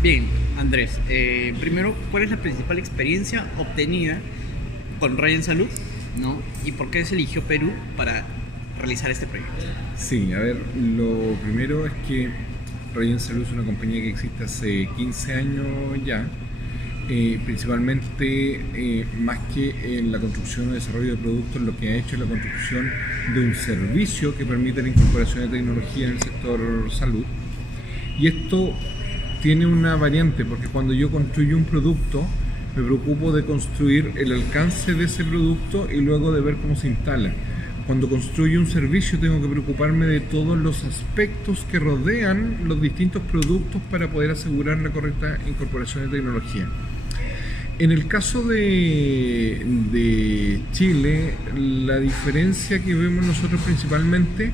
Bien, Andrés, primero, ¿cuál es la principal experiencia obtenida con Ryan Salud? ¿No? ¿Y por qué se eligió Perú para realizar este proyecto? Sí, a ver, lo primero es que Radiant Salud es una compañía que existe hace 15 años ya, principalmente más que en la construcción o desarrollo de productos, lo que ha hecho es la construcción de un servicio que permite la incorporación de tecnología en el sector salud. Y esto tiene una variante, porque cuando yo construyo un producto, me preocupo de construir el alcance de ese producto y luego de ver cómo se instala. Cuando construyo un servicio tengo que preocuparme de todos los aspectos que rodean los distintos productos para poder asegurar la correcta incorporación de tecnología. En el caso de Chile, la diferencia que vemos nosotros principalmente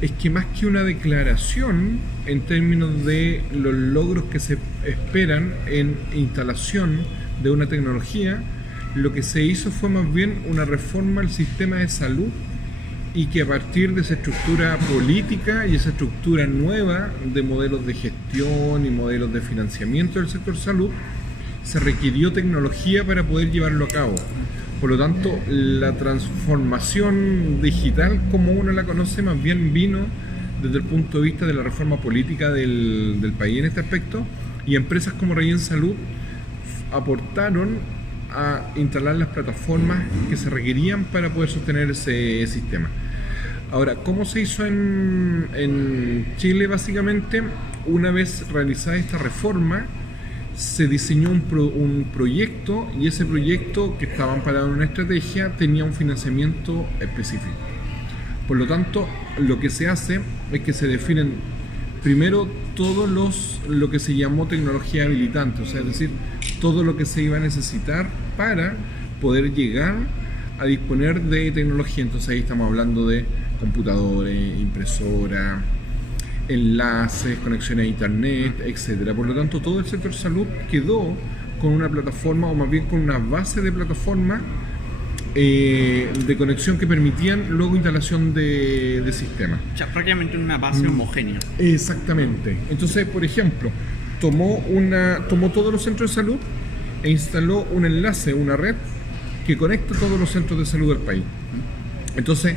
es que más que una declaración en términos de los logros que se esperan en instalación de una tecnología, lo que se hizo fue más bien una reforma al sistema de salud y que a partir de esa estructura política y esa estructura nueva de modelos de gestión y modelos de financiamiento del sector salud, se requirió tecnología para poder llevarlo a cabo. Por lo tanto, la transformación digital, como uno la conoce, más bien vino desde el punto de vista de la reforma política del país en este aspecto, y empresas como Radiant Salud aportaron a instalar las plataformas que se requerían para poder sostener ese sistema. Ahora, ¿cómo se hizo en Chile? Básicamente, una vez realizada esta reforma, se diseñó un proyecto, y ese proyecto, que estaba amparado en una estrategia, tenía un financiamiento específico. Por lo tanto, lo que se hace es que se definen primero lo que se llamó tecnología habilitante, o sea, es decir, todo lo que se iba a necesitar para poder llegar a disponer de tecnología. Entonces ahí estamos hablando de computadores, impresoras, enlaces, conexiones a internet, etcétera. Por lo tanto, todo el sector salud quedó con una plataforma, o más bien con una base de plataforma de conexión que permitían luego instalación de sistemas. O sea, prácticamente una base homogénea. Exactamente. Entonces, por ejemplo, tomó todos los centros de salud e instaló un enlace, una red que conecta todos los centros de salud del país. Entonces,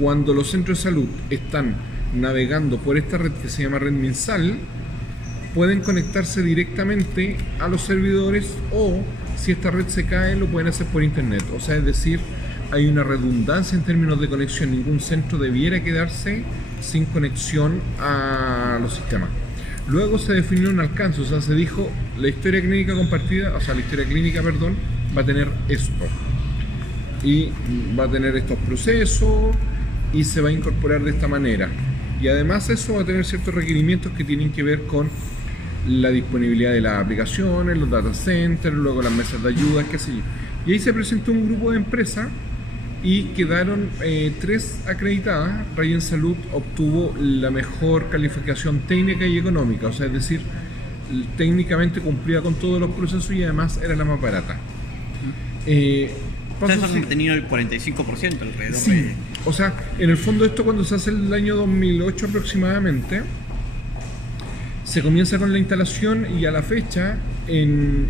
cuando los centros de salud están navegando por esta red que se llama Red Minsal, pueden conectarse directamente a los servidores, o si esta red se cae, lo pueden hacer por internet. O sea, es decir, hay una redundancia en términos de conexión. Ningún centro debiera quedarse sin conexión a los sistemas. Luego se definió un alcance, o sea, se dijo la historia clínica compartida, o sea, la historia clínica, perdón, va a tener esto. Y va a tener estos procesos y se va a incorporar de esta manera. Y además eso va a tener ciertos requerimientos que tienen que ver con la disponibilidad de las aplicaciones, los data centers, luego las mesas de ayuda, qué sé yo. Y ahí se presentó un grupo de empresas y quedaron 3 acreditadas. Radiant Salud obtuvo la mejor calificación técnica y económica, o sea, es decir, técnicamente cumplía con todos los procesos y además era la más barata. Ustedes han obtenido el 45% alrededor. Sí, o sea, en el fondo esto, cuando se hace el año 2008 aproximadamente, se comienza con la instalación, y a la fecha en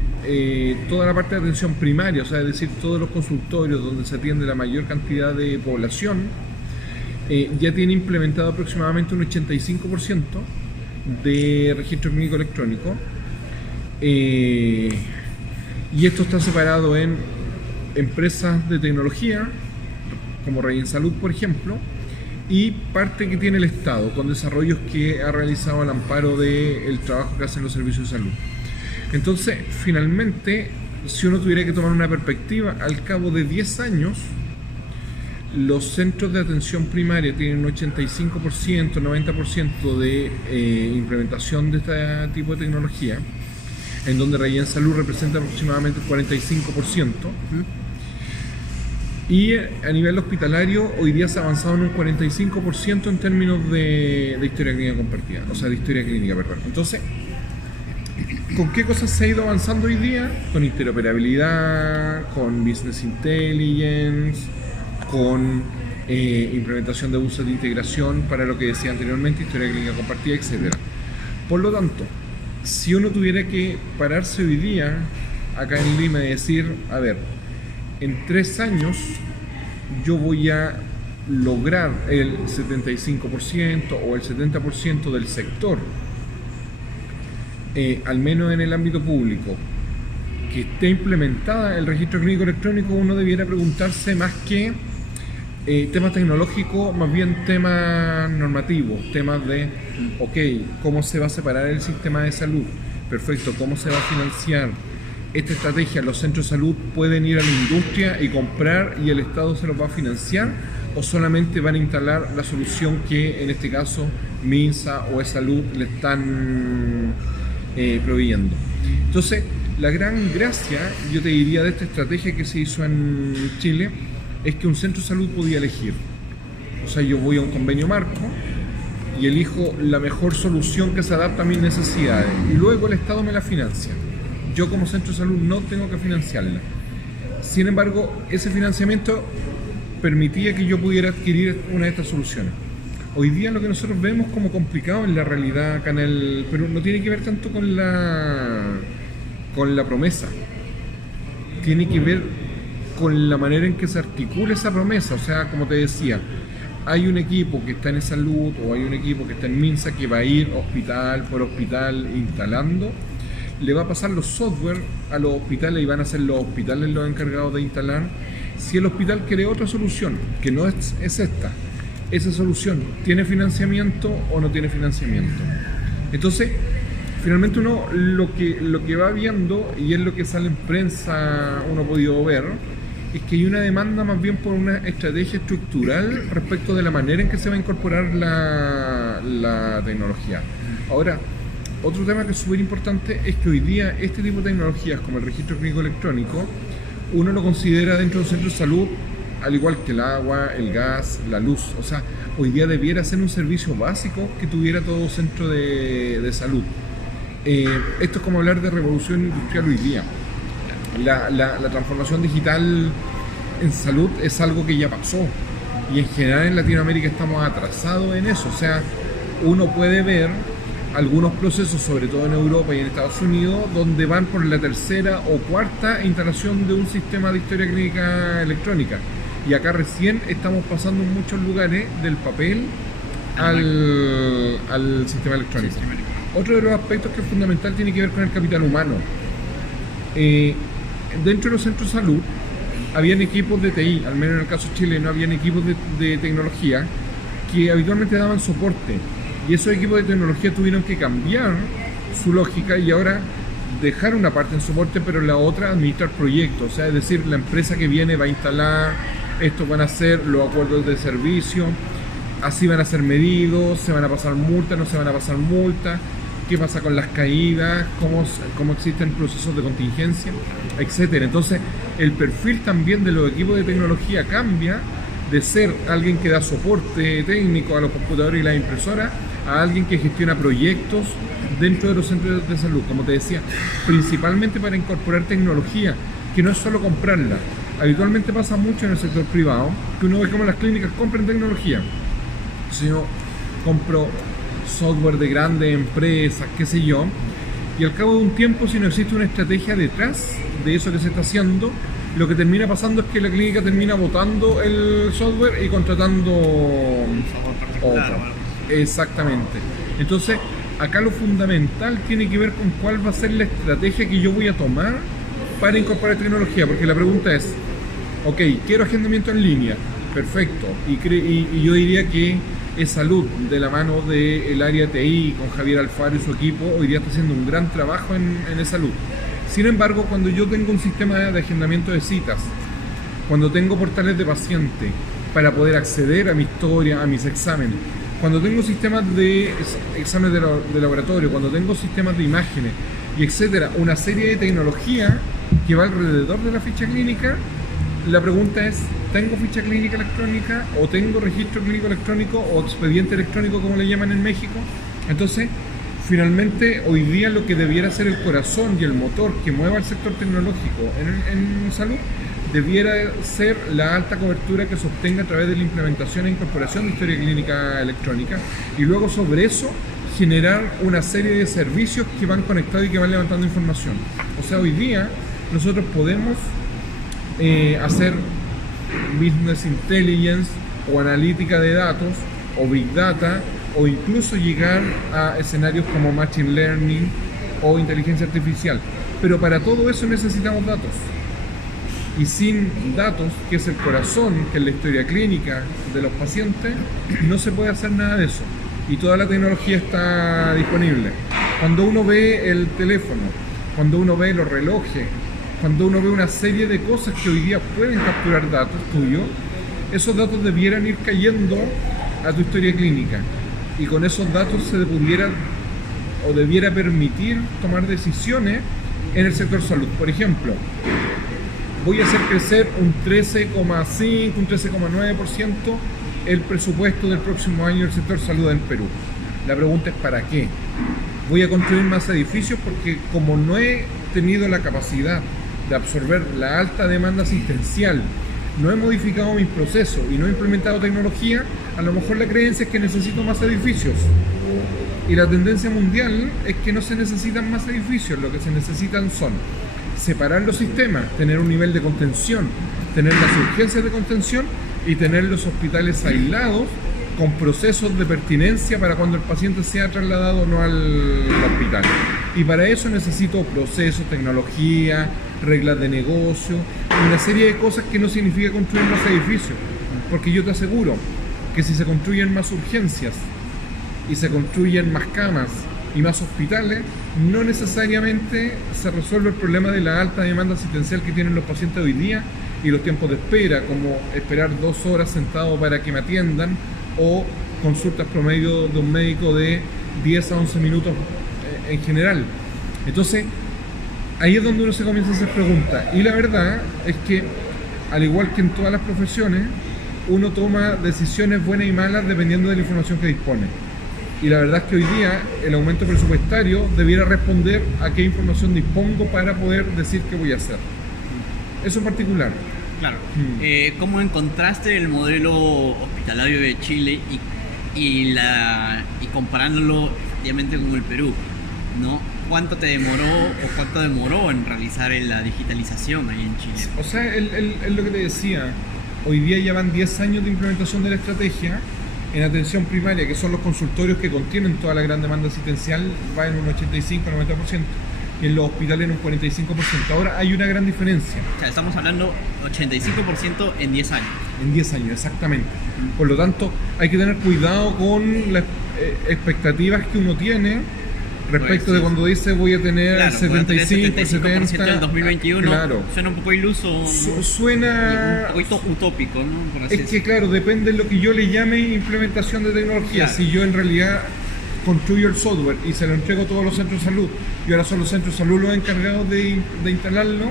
toda la parte de atención primaria, o sea, es decir, todos los consultorios donde se atiende la mayor cantidad de población, ya tiene implementado aproximadamente un 85% de registro clínico electrónico, y esto está separado en empresas de tecnología como Radiant Salud, por ejemplo, y parte que tiene el Estado, con desarrollos que ha realizado al amparo del trabajo que hacen los servicios de salud. Entonces, finalmente, si uno tuviera que tomar una perspectiva, al cabo de 10 años, los centros de atención primaria tienen un 85%, 90% de implementación de este tipo de tecnología, en donde Radiant Salud representa aproximadamente el 45%. Y a nivel hospitalario, hoy día se ha avanzado en un 45% en términos de historia clínica compartida, o sea, de historia clínica, perdón. Entonces, ¿con qué cosas se ha ido avanzando hoy día? Con interoperabilidad, con business intelligence, con implementación de usos de integración para lo que decía anteriormente, historia clínica compartida, etc. Por lo tanto, si uno tuviera que pararse hoy día acá en Lima y decir, a ver, en 3 años yo voy a lograr el 75% o el 70% del sector, al menos en el ámbito público, que esté implementada el registro clínico electrónico, uno debiera preguntarse más que temas tecnológicos, más bien temas normativos, temas de, ok, ¿cómo se va a separar el sistema de salud? Perfecto, ¿cómo se va a financiar? Esta estrategia, los centros de salud pueden ir a la industria y comprar y el Estado se los va a financiar, o solamente van a instalar la solución que en este caso MINSA o E-Salud le están proveyendo. Entonces, la gran gracia, yo te diría, de esta estrategia que se hizo en Chile es que un centro de salud podía elegir. O sea, yo voy a un convenio marco y elijo la mejor solución que se adapta a mis necesidades y luego el Estado me la financia. Yo como centro de salud no tengo que financiarla. Sin embargo, ese financiamiento permitía que yo pudiera adquirir una de estas soluciones. Hoy día lo que nosotros vemos como complicado en la realidad acá en el Perú no tiene que ver tanto con la promesa, tiene que ver con la manera en que se articula esa promesa. O sea, como te decía, hay un equipo que está en salud o hay un equipo que está en MINSA que va a ir hospital por hospital instalando, le va a pasar los software a los hospitales y van a ser los hospitales los encargados de instalar. Si el hospital quiere otra solución, que no es esta, esa solución tiene financiamiento o no tiene financiamiento. Entonces, finalmente uno lo que va viendo, y es lo que sale en prensa, uno ha podido ver, es que hay una demanda más bien por una estrategia estructural respecto de la manera en que se va a incorporar la tecnología. Ahora, otro tema que es súper importante es que hoy día este tipo de tecnologías como el registro clínico electrónico, uno lo considera dentro de un centro de salud al igual que el agua, el gas, la luz. O sea, hoy día debiera ser un servicio básico que tuviera todo centro de salud. Esto es como hablar de revolución industrial hoy día. La transformación digital en salud es algo que ya pasó y en general en Latinoamérica estamos atrasados en eso. O sea, uno puede ver algunos procesos, sobre todo en Europa y en Estados Unidos, donde van por la tercera o cuarta instalación de un sistema de historia clínica electrónica. Y acá recién estamos pasando en muchos lugares del papel al sistema electrónico. Otro de los aspectos que es fundamental tiene que ver con el capital humano. Dentro de los centros de salud habían equipos de TI, al menos en el caso chileno, habían equipos de tecnología que habitualmente daban soporte. Y esos equipos de tecnología tuvieron que cambiar su lógica y ahora dejar una parte en soporte, pero la otra administrar proyectos. O sea, es decir, la empresa que viene va a instalar, estos van a ser los acuerdos de servicio, así van a ser medidos, se van a pasar multas, no se van a pasar multas, qué pasa con las caídas, cómo existen procesos de contingencia, etcétera. Entonces, el perfil también de los equipos de tecnología cambia de ser alguien que da soporte técnico a los computadores y las impresoras a alguien que gestiona proyectos dentro de los centros de salud, como te decía, principalmente para incorporar tecnología, que no es solo comprarla. Habitualmente pasa mucho en el sector privado, que uno ve cómo las clínicas compran tecnología. Si yo compro software de grandes empresas, qué sé yo, y al cabo de un tiempo, si no existe una estrategia detrás de eso que se está haciendo, lo que termina pasando es que la clínica termina botando el software y contratando otro. Exactamente. Entonces, acá lo fundamental tiene que ver con cuál va a ser la estrategia que yo voy a tomar para incorporar tecnología, porque la pregunta es, ok, quiero agendamiento en línea, perfecto, y yo diría que E-Salud, de la mano del área TI, con Javier Alfaro y su equipo, hoy día está haciendo un gran trabajo en E-Salud. Sin embargo, cuando yo tengo un sistema de agendamiento de citas, cuando tengo portales de paciente para poder acceder a mi historia, a mis exámenes, cuando tengo sistemas de exámenes de laboratorio, cuando tengo sistemas de imágenes y etcétera, una serie de tecnología que va alrededor de la ficha clínica, la pregunta es, ¿tengo ficha clínica electrónica o tengo registro clínico electrónico o expediente electrónico como le llaman en México? Entonces, finalmente, hoy día lo que debiera ser el corazón y el motor que mueva el sector tecnológico en salud debiera ser la alta cobertura que se obtenga a través de la implementación e incorporación de historia clínica electrónica y luego sobre eso generar una serie de servicios que van conectados y que van levantando información. O sea, hoy día nosotros podemos hacer business intelligence o analítica de datos o big data o incluso llegar a escenarios como machine learning o inteligencia artificial. Pero para todo eso necesitamos datos. Y sin datos, que es el corazón, que es la historia clínica de los pacientes, no se puede hacer nada de eso. Y toda la tecnología está disponible. Cuando uno ve el teléfono, cuando uno ve los relojes, cuando uno ve una serie de cosas que hoy día pueden capturar datos tuyos, esos datos debieran ir cayendo a tu historia clínica. Y con esos datos se pudiera o debiera permitir tomar decisiones en el sector salud. Por ejemplo, voy a hacer crecer un 13,5, un 13,9% el presupuesto del próximo año del sector salud en Perú. La pregunta es ¿para qué? Voy a construir más edificios porque como no he tenido la capacidad de absorber la alta demanda asistencial, no he modificado mis procesos y no he implementado tecnología, a lo mejor la creencia es que necesito más edificios. Y la tendencia mundial es que no se necesitan más edificios, lo que se necesitan son separar los sistemas, tener un nivel de contención, tener las urgencias de contención y tener los hospitales aislados con procesos de pertinencia para cuando el paciente sea trasladado o no al hospital. Y para eso necesito procesos, tecnología, reglas de negocio, una serie de cosas que no significa construir más edificios. Porque yo te aseguro que si se construyen más urgencias y se construyen más camas y más hospitales, no necesariamente se resuelve el problema de la alta demanda asistencial que tienen los pacientes hoy día y los tiempos de espera, como esperar 2 horas sentado para que me atiendan o consultas promedio de un médico de 10 a 11 minutos en general. Entonces, ahí es donde uno se comienza a hacer preguntas. Y la verdad es que, al igual que en todas las profesiones, uno toma decisiones buenas y malas dependiendo de la información que dispone. Y la verdad es que hoy día el aumento presupuestario debiera responder a qué información dispongo para poder decir qué voy a hacer. Eso en particular. Claro. ¿Cómo encontraste el modelo hospitalario de Chile y comparándolo efectivamente con el Perú, ¿no? ¿Cuánto te demoró o cuánto demoró en realizar la digitalización ahí en Chile? O sea, es lo que te decía. Hoy día ya van 10 años de implementación de la estrategia. En atención primaria, que son los consultorios que contienen toda la gran demanda asistencial, va en un 85-90%. Y en los hospitales en un 45%. Ahora hay una gran diferencia. O sea, estamos hablando 85% en 10 años. En 10 años, exactamente. Por lo tanto, hay que tener cuidado con las expectativas que uno tiene respecto Pues, de cuando dice voy a tener 75, 70 del 2021. Claro. Suena un poco iluso. Suena un poquito utópico, ¿no? Por así es que decirlo. claro, depende de lo que yo le llame implementación de tecnología. Claro. Si yo en realidad construyo el software y se lo entrego a todos los centros de salud y ahora son los centros de salud los encargados de instalarlo,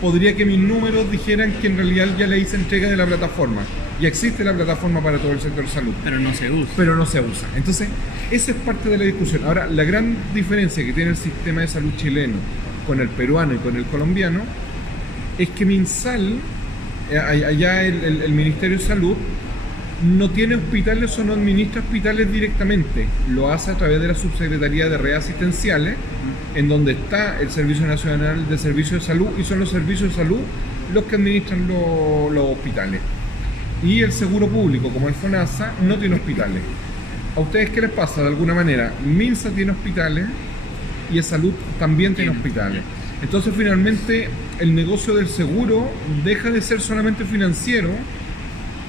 podría que mis números dijeran que en realidad ya le hice entrega de la plataforma. Ya existe la plataforma para todo el sector de salud. Pero no se usa. Pero no se usa. Entonces, esa es parte de la discusión. Ahora, la gran diferencia que tiene el sistema de salud chileno con el peruano y con el colombiano es que MinSal, allá el Ministerio de Salud, no tiene hospitales o no administra hospitales directamente. Lo hace a través de la Subsecretaría de Redes Asistenciales, en donde está el Servicio Nacional de Servicios de Salud y son los servicios de salud los que administran los hospitales. Y el seguro público, como el FONASA, no tiene hospitales. ¿A ustedes qué les pasa? De alguna manera, MINSA tiene hospitales y el salud también tiene hospitales. Entonces, finalmente, el negocio del seguro deja de ser solamente financiero,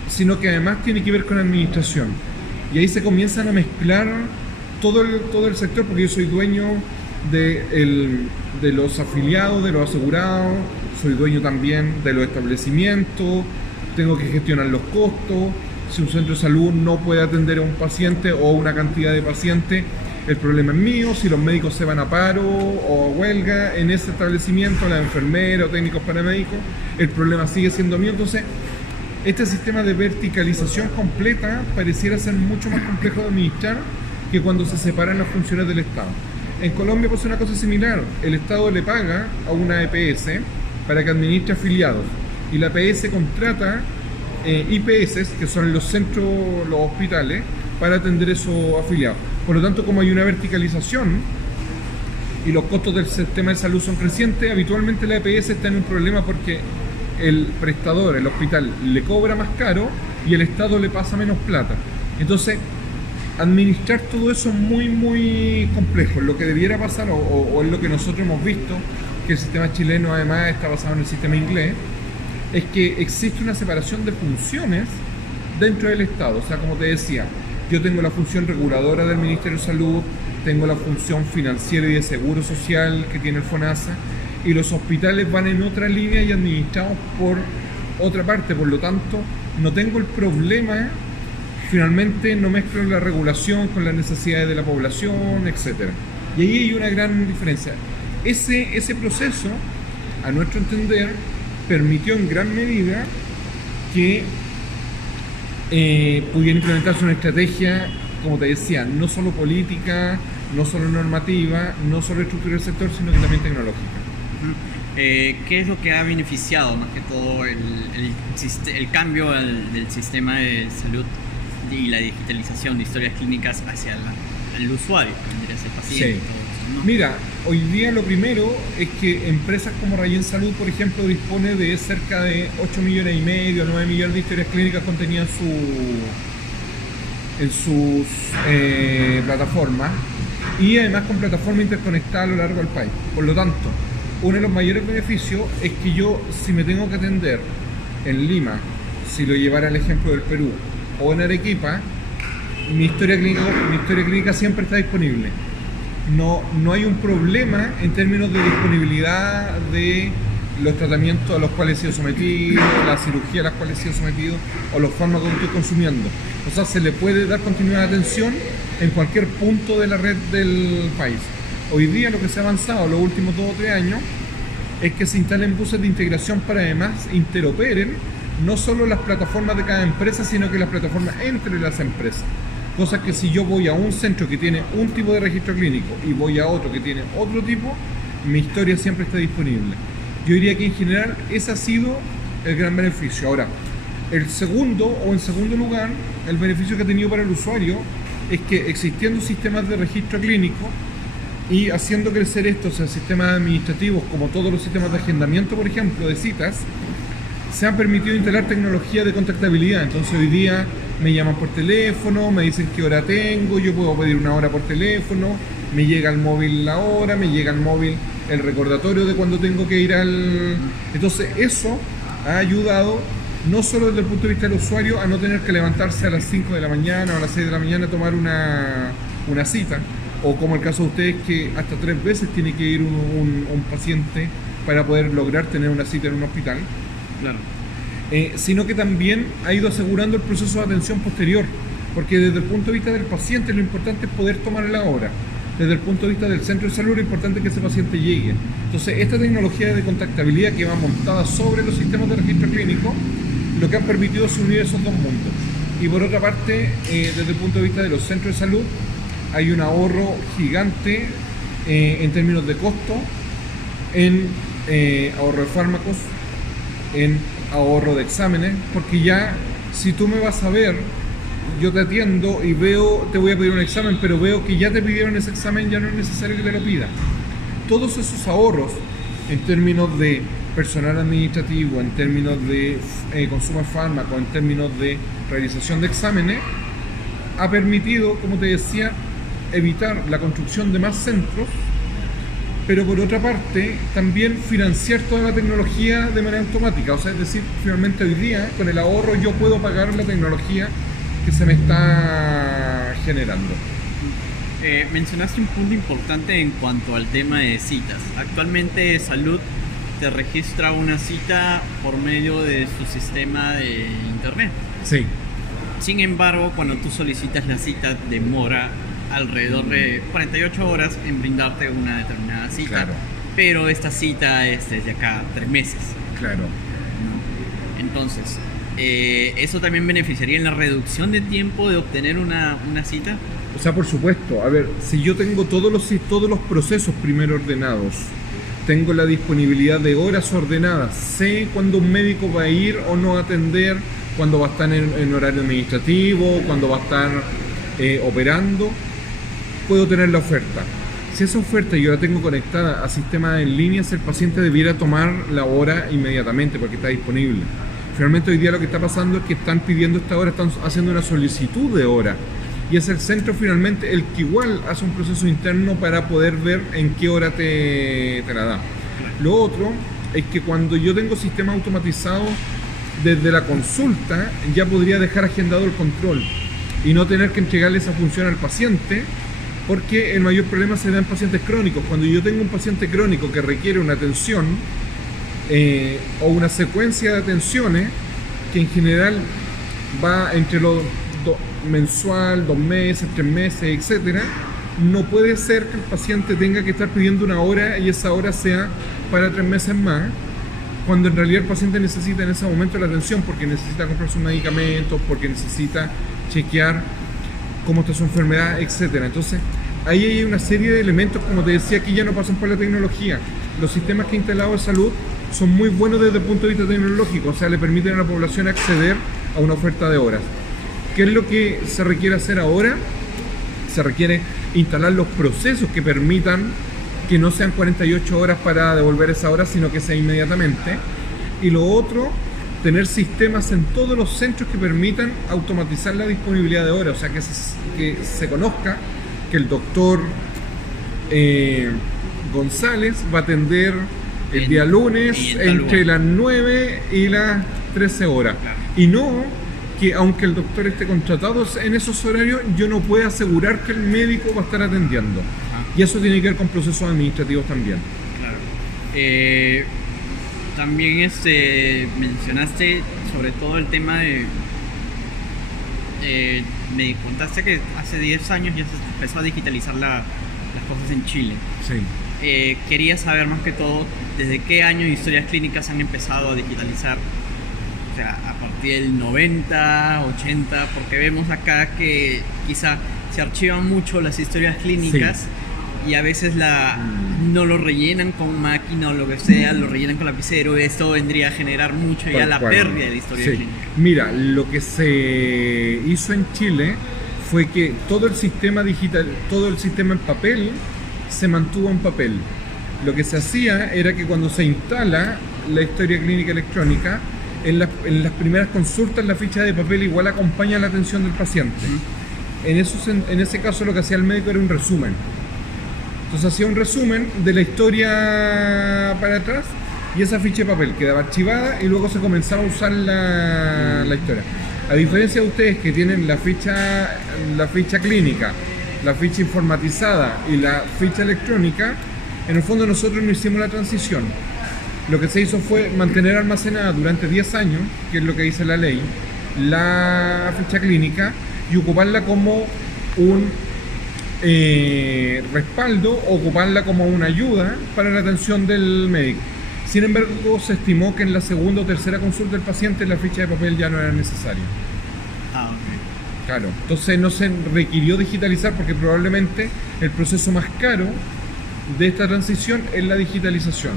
sino que además tiene que ver con administración. Y ahí se comienzan a mezclar todo el sector, porque yo soy dueño de los afiliados, de los asegurados, soy dueño también de los establecimientos, tengo que gestionar los costos. Si un centro de salud no puede atender a un paciente o una cantidad de pacientes, el problema es mío. Si los médicos se van a paro o a huelga en ese establecimiento, la enfermera o técnicos paramédicos, el problema sigue siendo mío. Entonces, este sistema de verticalización completa pareciera ser mucho más complejo de administrar que cuando se separan las funciones del Estado. En Colombia pasa una cosa similar. El Estado le paga a una EPS para que administre afiliados y la EPS contrata IPS, que son los centros, los hospitales, para atender esos afiliados. Por lo tanto, como hay una verticalización y los costos del sistema de salud son crecientes, habitualmente la EPS está en un problema porque el prestador, el hospital, le cobra más caro y el Estado le pasa menos plata. Entonces, administrar todo eso es muy, muy complejo. Lo que debiera pasar, o es lo que nosotros hemos visto, que el sistema chileno además está basado en el sistema inglés, es que existe una separación de funciones dentro del Estado. O sea, como te decía, yo tengo la función reguladora del Ministerio de Salud, tengo la función financiera y de seguro social que tiene el FONASA, y los hospitales van en otra línea y administrados por otra parte. Por lo tanto, no tengo el problema, finalmente no mezclo la regulación con las necesidades de la población, etc. Y ahí hay una gran diferencia. Ese proceso, a nuestro entender, permitió en gran medida que pudiera implementarse una estrategia, como te decía, no solo política, no solo normativa, no solo estructura del sector, sino que también tecnológica. ¿Qué es lo que ha beneficiado más que todo el cambio del sistema de salud y la digitalización de historias clínicas hacia el usuario, hacia el paciente? Sí. Todo eso, ¿no? Mira, hoy día lo primero es que empresas como Rayen Salud, por ejemplo, dispone de cerca de 8 millones y medio, 9 millones de historias clínicas contenidas en sus plataformas, y además con plataforma interconectada a lo largo del país. Por lo tanto, uno de los mayores beneficios es que yo, si me tengo que atender en Lima, si lo llevara al ejemplo del Perú, o en Arequipa, mi historia clínica siempre está disponible. No hay un problema en términos de disponibilidad de los tratamientos a los cuales he sido sometido, la cirugía a las cuales he sido sometido, o los fármacos que estoy consumiendo. O sea, se le puede dar continuidad de atención en cualquier punto de la red del país. Hoy día lo que se ha avanzado los últimos 2 o 3 años es que se instalen buses de integración para además interoperen no solo las plataformas de cada empresa, sino que las plataformas entre las empresas. Cosa que si yo voy a un centro que tiene un tipo de registro clínico y voy a otro que tiene otro tipo, mi historia siempre está disponible. Yo diría que en general ese ha sido el gran beneficio. Ahora, en segundo lugar, el beneficio que ha tenido para el usuario es que existiendo sistemas de registro clínico y haciendo crecer estos, o sea, sistemas administrativos como todos los sistemas de agendamiento, por ejemplo, de citas, se han permitido instalar tecnología de contactabilidad. Entonces hoy día me llaman por teléfono, me dicen qué hora tengo, yo puedo pedir una hora por teléfono, me llega al móvil la hora, me llega al móvil el recordatorio de cuando tengo que ir al... Entonces eso ha ayudado no solo desde el punto de vista del usuario a no tener que levantarse a las 5 de la mañana o a las 6 de la mañana a tomar una cita, o como el caso de ustedes que hasta 3 veces tiene que ir un paciente para poder lograr tener una cita en un hospital. Claro. Sino que también ha ido asegurando el proceso de atención posterior, porque desde el punto de vista del paciente lo importante es poder tomar la hora. Desde el punto de vista del centro de salud lo importante es que ese paciente llegue. Entonces esta tecnología de contactabilidad que va montada sobre los sistemas de registro clínico, lo que han permitido es unir esos dos mundos. Y por otra parte, desde el punto de vista de los centros de salud, hay un ahorro gigante en términos de costo, en ahorro de fármacos, en ahorro de exámenes, porque ya si tú me vas a ver, yo te atiendo y veo, te voy a pedir un examen, pero veo que ya te pidieron ese examen, ya no es necesario que te lo pida. Todos esos ahorros en términos de personal administrativo, en términos de consumo de fármacos, en términos de realización de exámenes, ha permitido, como te decía, evitar la construcción de más centros, pero por otra parte también financiar toda la tecnología de manera automática. O sea, es decir, finalmente hoy día con el ahorro yo puedo pagar la tecnología que se me está generando. Mencionaste un punto importante en cuanto al tema de citas. Actualmente Salud te registra una cita por medio de su sistema de internet. Sí. Sin embargo, cuando tú solicitas la cita, demora alrededor de 48 horas en brindarte una determinada cita. Claro. Pero esta cita es desde acá 3 meses. Claro. ¿No? Entonces, ¿eso también beneficiaría en la reducción de tiempo de obtener una cita? O sea, por supuesto. A ver, si yo tengo todos los procesos primero ordenados, tengo la disponibilidad de horas ordenadas, sé cuándo un médico va a ir o no a atender, cuándo va a estar en horario administrativo, cuándo va a estar operando, puedo tener la oferta. Si esa oferta yo la tengo conectada a sistemas en línea, el paciente debiera tomar la hora inmediatamente porque está disponible. Finalmente hoy día lo que está pasando es que están pidiendo esta hora, están haciendo una solicitud de hora. Y es el centro finalmente el que igual hace un proceso interno para poder ver en qué hora te la da. Lo otro es que cuando yo tengo sistema automatizado desde la consulta, ya podría dejar agendado el control y no tener que entregarle esa función al paciente, porque el mayor problema se da en pacientes crónicos. Cuando yo tengo un paciente crónico que requiere una atención o una secuencia de atenciones que en general va entre los mensual, 2 meses, 3 meses, etcétera, no puede ser que el paciente tenga que estar pidiendo una hora y esa hora sea para 3 meses más, cuando en realidad el paciente necesita en ese momento la atención porque necesita comprar sus medicamentos, porque necesita chequear cómo está su enfermedad, etcétera. Entonces, ahí hay una serie de elementos, como te decía, que ya no pasan por la tecnología. Los sistemas que ha instalado de salud son muy buenos desde el punto de vista tecnológico, o sea, le permiten a la población acceder a una oferta de horas. ¿Qué es lo que se requiere hacer ahora? Se requiere instalar los procesos que permitan que no sean 48 horas para devolver esa hora, sino que sea inmediatamente. Y lo otro, tener sistemas en todos los centros que permitan automatizar la disponibilidad de horas, o sea, que se conozca que el doctor González va a atender el día lunes entre las 9 y las 13 horas. Claro. Y no que aunque el doctor esté contratado en esos horarios, yo no puedo asegurar que el médico va a estar atendiendo. Y eso tiene que ver con procesos administrativos también. Claro. También mencionaste sobre todo el tema de... me contaste que hace 10 años ya se empezó a digitalizar las cosas en Chile. Sí. Quería saber más que todo desde qué año historias clínicas han empezado a digitalizar. O sea, a partir del 90, 80, porque vemos acá que quizá se archivan mucho las historias clínicas. Sí. Y a veces no lo rellenan con máquina o lo que sea, lo rellenan con lapicero. Esto vendría a generar mucho ya la pérdida de la historia clínica. Mira, lo que se hizo en Chile fue que todo el sistema digital, todo el sistema en papel, se mantuvo en papel. Lo que se hacía era que cuando se instala la historia clínica electrónica, en las primeras consultas la ficha de papel igual acompaña la atención del paciente. En ese caso lo que hacía el médico era un resumen. Entonces hacía un resumen de la historia para atrás y esa ficha de papel quedaba archivada y luego se comenzaba a usar la historia. A diferencia de ustedes que tienen la ficha clínica, la ficha informatizada y la ficha electrónica, en el fondo nosotros no hicimos la transición. Lo que se hizo fue mantener almacenada durante 10 años, que es lo que dice la ley, la ficha clínica y ocuparla como un respaldo, ocuparla como una ayuda para la atención del médico. Sin embargo, se estimó que en la segunda o tercera consulta del paciente la ficha de papel ya no era necesaria. Ah, ok. Claro, entonces no se requirió digitalizar porque probablemente el proceso más caro de esta transición es la digitalización.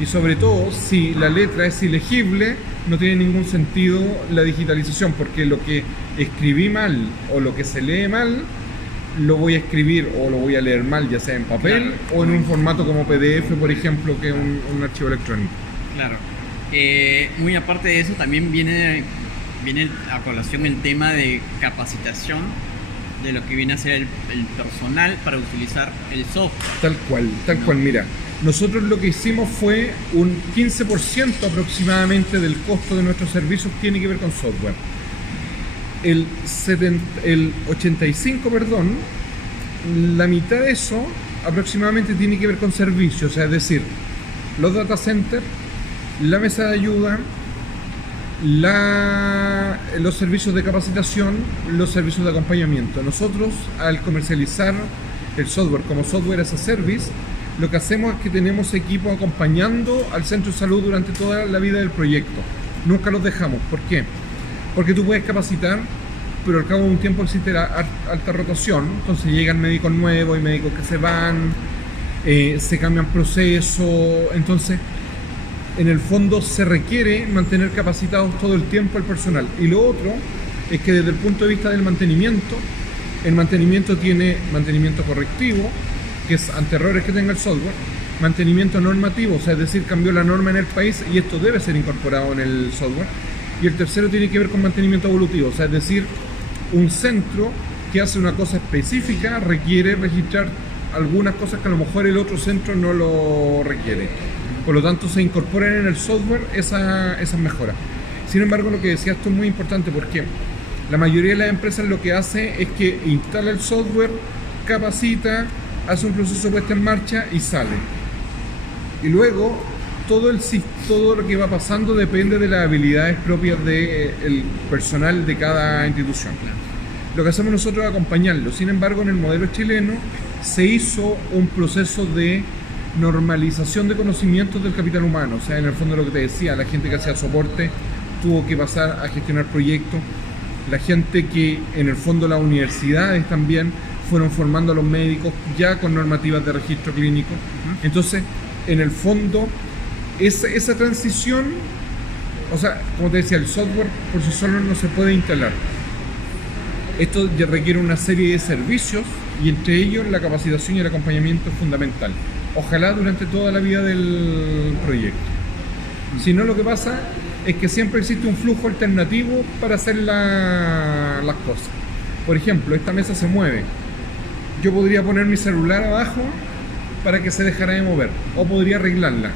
Y sobre todo, si la letra es ilegible, no tiene ningún sentido la digitalización, porque lo que escribí mal o lo que se lee mal, lo voy a escribir o lo voy a leer mal, ya sea en papel, claro, o en un formato como PDF, por ejemplo, que es un archivo electrónico. Claro. Muy aparte de eso, también viene a colación el tema de capacitación de lo que viene a ser el personal para utilizar el software. Tal cual, mira. Nosotros lo que hicimos fue un 15% aproximadamente del costo de nuestros servicios tiene que ver con software. El 85, la mitad de eso aproximadamente tiene que ver con servicios, o sea, es decir, los data centers, la mesa de ayuda, los servicios de capacitación, los servicios de acompañamiento. Nosotros, al comercializar el software como software as a service, lo que hacemos es que tenemos equipo acompañando al centro de salud durante toda la vida del proyecto. Nunca los dejamos. ¿Por qué? Porque tú puedes capacitar, pero al cabo de un tiempo existe la alta rotación, entonces llegan médicos nuevos y médicos que se van, se cambian procesos, entonces en el fondo se requiere mantener capacitados todo el tiempo el personal. Y lo otro es que desde el punto de vista del mantenimiento, El mantenimiento tiene mantenimiento correctivo, que es ante errores que tenga el software, mantenimiento normativo, o sea, es decir, cambió la norma en el país y esto debe ser incorporado en el software. Y el tercero tiene que ver con mantenimiento evolutivo, o sea, es decir, un centro que hace una cosa específica requiere registrar algunas cosas que a lo mejor el otro centro no lo requiere. Por lo tanto, se incorporan en el software esas mejoras. Sin embargo, lo que decía esto es muy importante porque la mayoría de las empresas lo que hace es que instala el software, capacita, hace un proceso de puesta en marcha y sale. Y luego todo lo que va pasando depende de las habilidades propias del personal de cada institución. Lo que hacemos nosotros es acompañarlo. Sin embargo, en el modelo chileno se hizo un proceso de normalización de conocimientos del capital humano. O sea, en el fondo lo que te decía, la gente que hacía soporte tuvo que pasar a gestionar proyectos, la gente que en el fondo las universidades también fueron formando a los médicos ya con normativas de registro clínico. Entonces, en el fondo, esa transición, o sea, como te decía, el software por sí solo no se puede instalar. Esto ya requiere una serie de servicios y entre ellos la capacitación y el acompañamiento es fundamental. Ojalá durante toda la vida del proyecto. Si no, lo que pasa es que siempre existe un flujo alternativo para hacer las cosas. Por ejemplo, esta mesa se mueve. Yo podría poner mi celular abajo para que se dejara de mover, o podría arreglarla.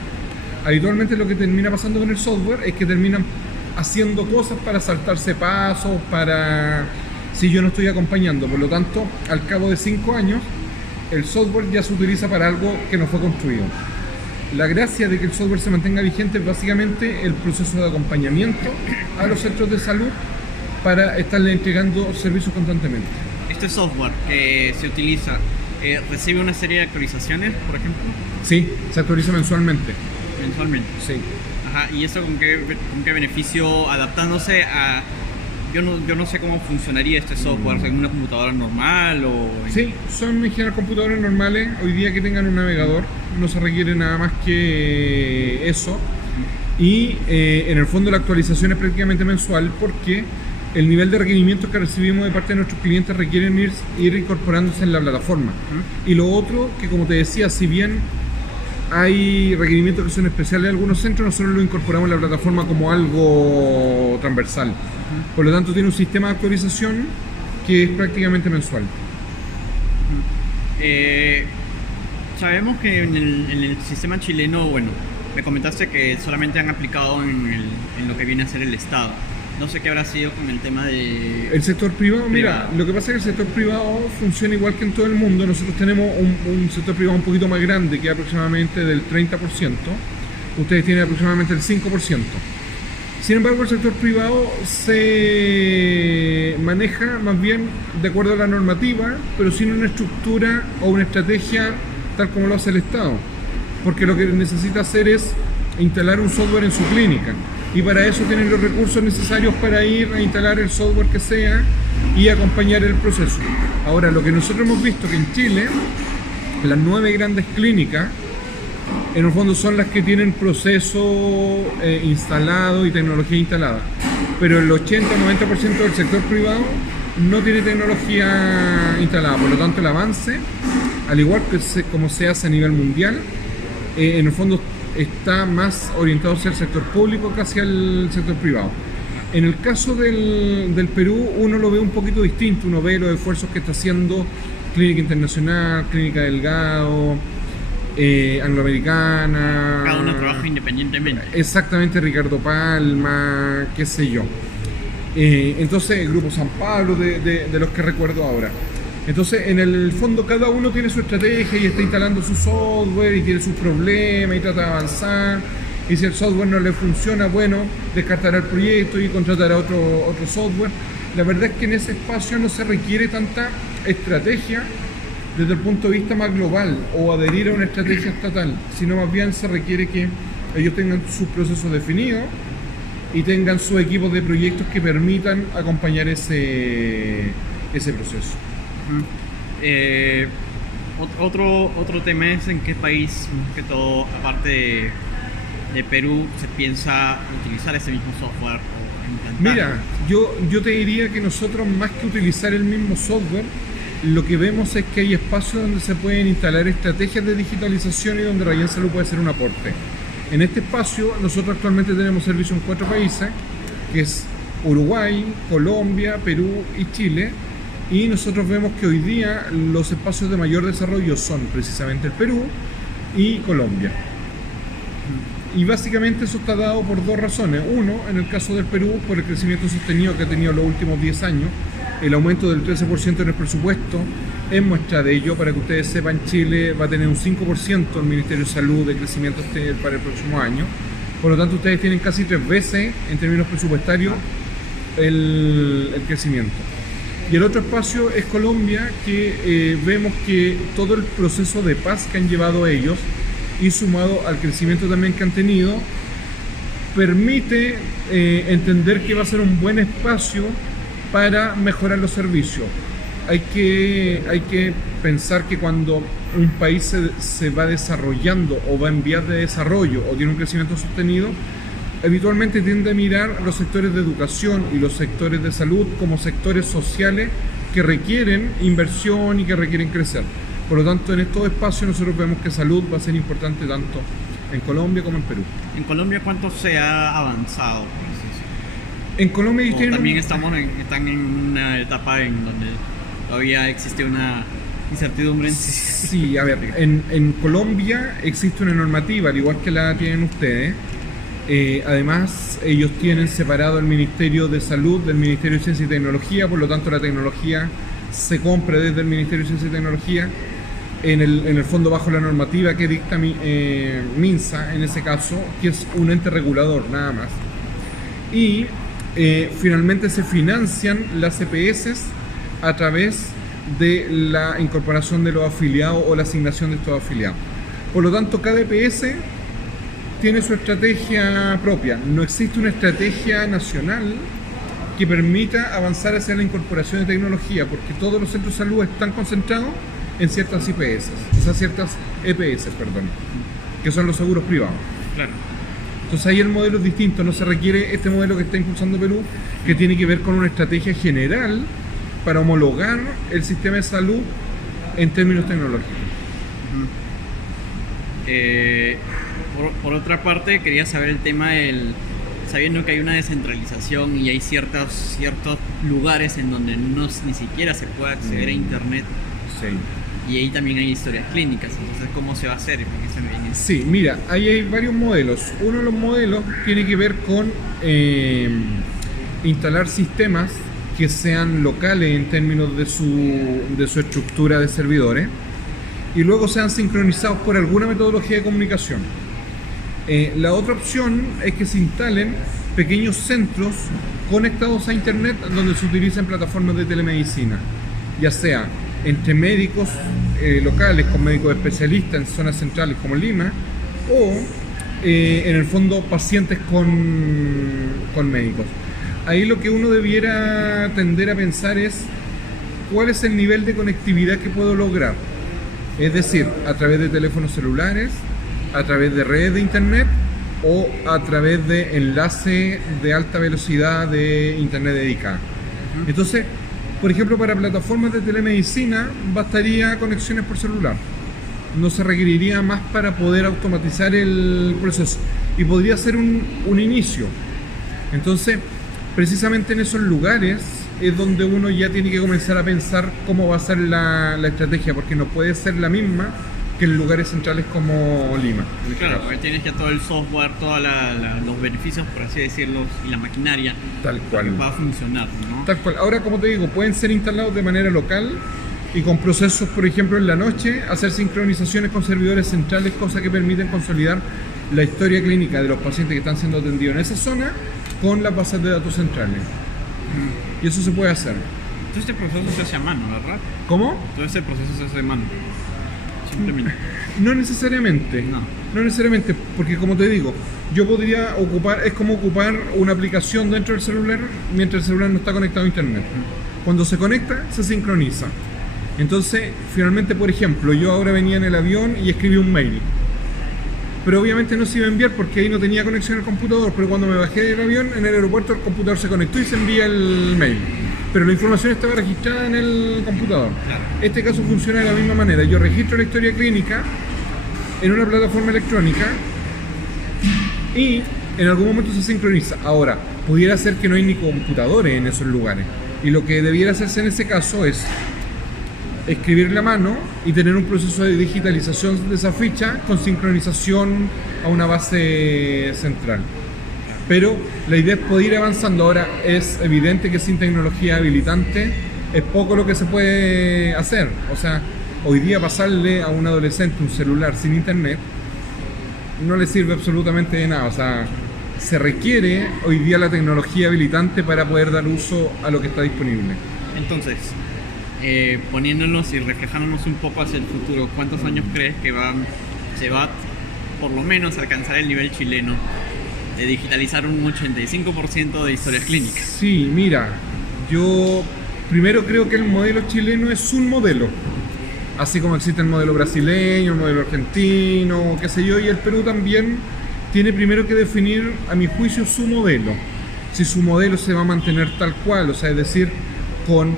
Habitualmente lo que termina pasando con el software es que terminan haciendo cosas para saltarse pasos, si yo no estoy acompañando. Por lo tanto, al cabo de 5 años, el software ya se utiliza para algo que no fue construido. La gracia de que el software se mantenga vigente es básicamente el proceso de acompañamiento a los centros de salud para estarle entregando servicios constantemente. Este software que se utiliza, ¿recibe una serie de actualizaciones, por ejemplo? Sí, se actualiza mensualmente. Mensualmente. Sí. Ajá, ¿y eso con qué beneficio adaptándose a...? Yo no sé cómo funcionaría este software, ¿en una computadora normal o...? Sí, son en general computadores normales. Hoy día que tengan un navegador no se requiere nada más que eso. Y en el fondo la actualización es prácticamente mensual porque el nivel de requerimientos que recibimos de parte de nuestros clientes requieren ir incorporándose en la plataforma. Y lo otro, que como te decía, si bien hay requerimientos que son especiales de algunos centros, nosotros lo incorporamos en la plataforma como algo transversal. Por lo tanto, tiene un sistema de actualización que es prácticamente mensual. Sabemos que en el sistema chileno, bueno, me comentaste que solamente han aplicado en lo que viene a ser el Estado. No sé qué habrá sido con el tema de... El sector privado, mira, lo que pasa es que el sector privado funciona igual que en todo el mundo. Nosotros tenemos un sector privado un poquito más grande, que es aproximadamente del 30%. Ustedes tienen aproximadamente el 5%. Sin embargo, el sector privado se maneja más bien de acuerdo a la normativa, pero sin una estructura o una estrategia tal como lo hace el Estado. Porque lo que necesita hacer es instalar un software en su clínica. Y para eso tienen los recursos necesarios para ir a instalar el software que sea y acompañar el proceso. Ahora, lo que nosotros hemos visto que en Chile, las 9 grandes clínicas, en el fondo son las que tienen proceso instalado y tecnología instalada. Pero el 80-90% del sector privado no tiene tecnología instalada. Por lo tanto, el avance, al igual que como se hace a nivel mundial, en el fondo está más orientado hacia el sector público que hacia el sector privado. En el caso del Perú, uno lo ve un poquito distinto. Uno ve los esfuerzos que está haciendo Clínica Internacional, Clínica Delgado, Angloamericana. Cada uno trabaja independientemente. Exactamente, Ricardo Palma, qué sé yo. Entonces, el Grupo San Pablo, de los que recuerdo ahora. Entonces, en el fondo, cada uno tiene su estrategia y está instalando su software y tiene sus problemas y trata de avanzar. Y si el software no le funciona, bueno, descartará el proyecto y contratará otro software. La verdad es que en ese espacio no se requiere tanta estrategia desde el punto de vista más global o adherir a una estrategia estatal, sino más bien se requiere que ellos tengan sus procesos definidos y tengan sus equipos de proyectos que permitan acompañar ese proceso. Otro tema es en qué país, más que todo, aparte de Perú, se piensa utilizar ese mismo software o implantarlo. Mira, yo te diría que nosotros, más que utilizar el mismo software, lo que vemos es que hay espacios donde se pueden instalar estrategias de digitalización y donde Rayen Salud puede ser un aporte. En este espacio nosotros actualmente tenemos servicio en 4 países, que es Uruguay, Colombia, Perú y Chile, y nosotros vemos que hoy día los espacios de mayor desarrollo son precisamente el Perú y Colombia. Y básicamente eso está dado por 2 razones. Uno, en el caso del Perú, por el crecimiento sostenido que ha tenido los últimos 10 años, el aumento del 13% en el presupuesto es muestra de ello. Para que ustedes sepan, Chile va a tener un 5% el Ministerio de Salud de crecimiento para el próximo año. Por lo tanto, ustedes tienen casi 3 veces en términos presupuestarios el crecimiento. Y el otro espacio es Colombia, que vemos que todo el proceso de paz que han llevado ellos y sumado al crecimiento también que han tenido, permite entender que va a ser un buen espacio para mejorar los servicios. Hay que pensar que cuando un país se va desarrollando o va en vías de desarrollo o tiene un crecimiento sostenido, habitualmente tiende a mirar los sectores de educación y los sectores de salud como sectores sociales que requieren inversión y que requieren crecer. Por lo tanto, en estos espacios nosotros vemos que salud va a ser importante tanto en Colombia como en Perú. ¿En Colombia cuánto se ha avanzado? En Colombia también están en una etapa en donde todavía existe una incertidumbre. Sí, a ver, en Colombia existe una normativa, al igual que la tienen ustedes. Además, ellos tienen separado el Ministerio de Salud del Ministerio de Ciencia y Tecnología, por lo tanto la tecnología se compra desde el Ministerio de Ciencia y Tecnología, en el fondo bajo la normativa que dicta MINSA, en ese caso, que es un ente regulador nada más. Y finalmente se financian las EPS a través de la incorporación de los afiliados o la asignación de estos afiliados. Por lo tanto, cada EPS tiene su estrategia propia. No existe una estrategia nacional que permita avanzar hacia la incorporación de tecnología, porque todos los centros de salud están concentrados en ciertas IPS, esas ciertas EPS, perdón, que son los seguros privados. Claro. Entonces ahí el modelo es distinto, no se requiere este modelo que está impulsando Perú, que tiene que ver con una estrategia general para homologar el sistema de salud en términos tecnológicos. Por otra parte, quería saber el tema sabiendo que hay una descentralización y hay ciertos lugares en donde ni siquiera se puede acceder a internet. Sí. Y ahí también hay historias clínicas, entonces ¿cómo se va a hacer? Sí, mira, ahí hay varios modelos. Uno de los modelos tiene que ver con instalar sistemas que sean locales en términos de su estructura de servidores y luego sean sincronizados por alguna metodología de comunicación. La otra opción es que se instalen pequeños centros conectados a internet donde se utilicen plataformas de telemedicina, ya sea entre médicos locales con médicos especialistas en zonas centrales como Lima o en el fondo pacientes con médicos. Ahí lo que uno debiera tender a pensar es cuál es el nivel de conectividad que puedo lograr, es decir, a través de teléfonos celulares, a través de redes de internet o a través de enlace de alta velocidad de internet dedicada. Entonces, por ejemplo, para plataformas de telemedicina bastaría conexiones por celular, no se requeriría más para poder automatizar el proceso y podría ser un inicio. Entonces, precisamente en esos lugares es donde uno ya tiene que comenzar a pensar cómo va a ser la estrategia, porque no puede ser la misma que en lugares centrales como Lima. Claro, porque tienes ya todo el software, todos los beneficios, por así decirlo, y la maquinaria tal cual, para que pueda funcionar, ¿no? Tal cual. Ahora, como te digo, pueden ser instalados de manera local y con procesos, por ejemplo, en la noche, hacer sincronizaciones con servidores centrales, cosas que permiten consolidar la historia clínica de los pacientes que están siendo atendidos en esa zona con las bases de datos centrales. Y eso se puede hacer. Todo este proceso se hace a mano, ¿verdad? ¿Cómo? Todo este proceso se hace a mano. Simplemente. No necesariamente. No necesariamente, porque como te digo, yo podría ocupar, es como ocupar una aplicación dentro del celular mientras el celular no está conectado a internet. Cuando se conecta, se sincroniza. Entonces, finalmente, por ejemplo, yo ahora venía en el avión y escribí un mail. Pero obviamente no se iba a enviar porque ahí no tenía conexión al computador, pero cuando me bajé del avión, en el aeropuerto el computador se conectó y se envía el mail. pero la información estaba registrada en el computador. Claro. Este caso funciona de la misma manera. Yo registro la historia clínica en una plataforma electrónica y en algún momento se sincroniza. Ahora, pudiera ser que no hay ni computadores en esos lugares. Y lo que debiera hacerse en ese caso es escribir la mano y tener un proceso de digitalización de esa ficha con sincronización a una base central. Pero la idea es poder ir avanzando. Ahora es evidente que sin tecnología habilitante es poco lo que se puede hacer. O sea, hoy día pasarle a un adolescente un celular sin internet no le sirve absolutamente de nada. O sea, se requiere hoy día la tecnología habilitante para poder dar uso a lo que está disponible. Entonces, poniéndonos y reflejándonos un poco hacia el futuro, ¿cuántos años crees que se va por lo menos a alcanzar el nivel chileno de digitalizar un 85% de historias clínicas? Sí, mira, yo primero creo que el modelo chileno es un modelo. Así como existe el modelo brasileño, el modelo argentino, qué sé yo, y el Perú también tiene primero que definir, a mi juicio, su modelo. Si su modelo se va a mantener tal cual, o sea, es decir, con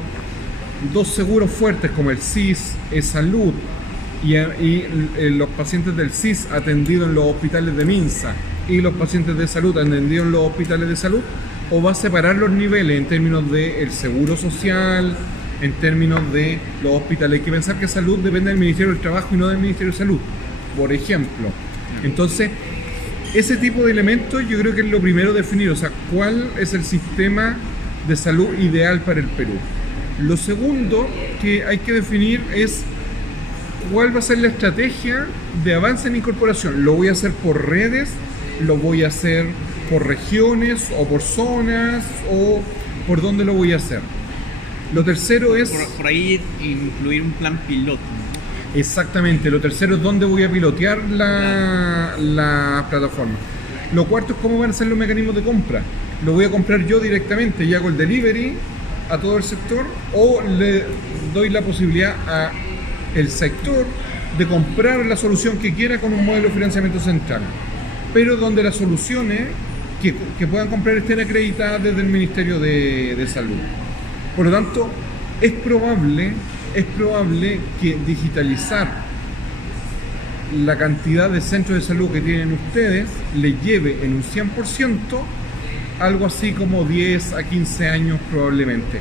dos seguros fuertes como el SIS, E-Salud y los pacientes del SIS atendidos en los hospitales de Minsa y los pacientes de salud atendidos en los hospitales de salud, o va a separar los niveles en términos del seguro social, en términos de los hospitales. Hay que pensar que salud depende del Ministerio del Trabajo y no del Ministerio de Salud, por ejemplo. Entonces, ese tipo de elementos yo creo que es lo primero definir, o sea, cuál es el sistema de salud ideal para el Perú. Lo segundo que hay que definir es cuál va a ser la estrategia de avance en incorporación. ¿Lo voy a hacer por redes? ¿Lo voy a hacer por regiones o por zonas? ¿O por dónde lo voy a hacer? Lo tercero es... Por ahí incluir un plan piloto, ¿no? Exactamente. Lo tercero es dónde voy a pilotear la plataforma. Lo cuarto es cómo van a ser los mecanismos de compra. ¿Lo voy a comprar yo directamente y hago el delivery a todo el sector? ¿O le doy la posibilidad a el sector de comprar la solución que quiera con un modelo de financiamiento central? Pero donde las soluciones que puedan comprar estén acreditadas desde el Ministerio de Salud. Por lo tanto, es probable que digitalizar la cantidad de centros de salud que tienen ustedes le lleve en un 100% algo así como 10 a 15 años probablemente.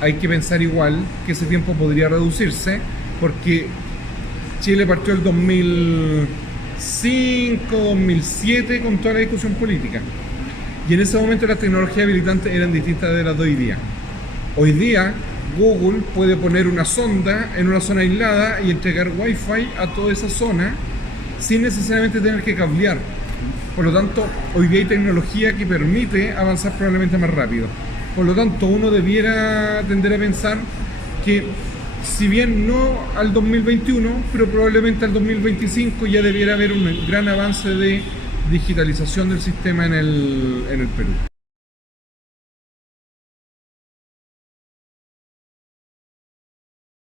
Hay que pensar igual que ese tiempo podría reducirse porque Chile partió el 2005, 2007 con toda la discusión política. Y en ese momento las tecnologías habilitantes eran distintas de las de hoy día. Hoy día Google puede poner una sonda en una zona aislada y entregar Wi-Fi a toda esa zona sin necesariamente tener que cablear. Por lo tanto, hoy día hay tecnología que permite avanzar probablemente más rápido. Por lo tanto, uno debiera tender a pensar que si bien no al 2021, pero probablemente al 2025 ya debiera haber un gran avance de digitalización del sistema en el Perú.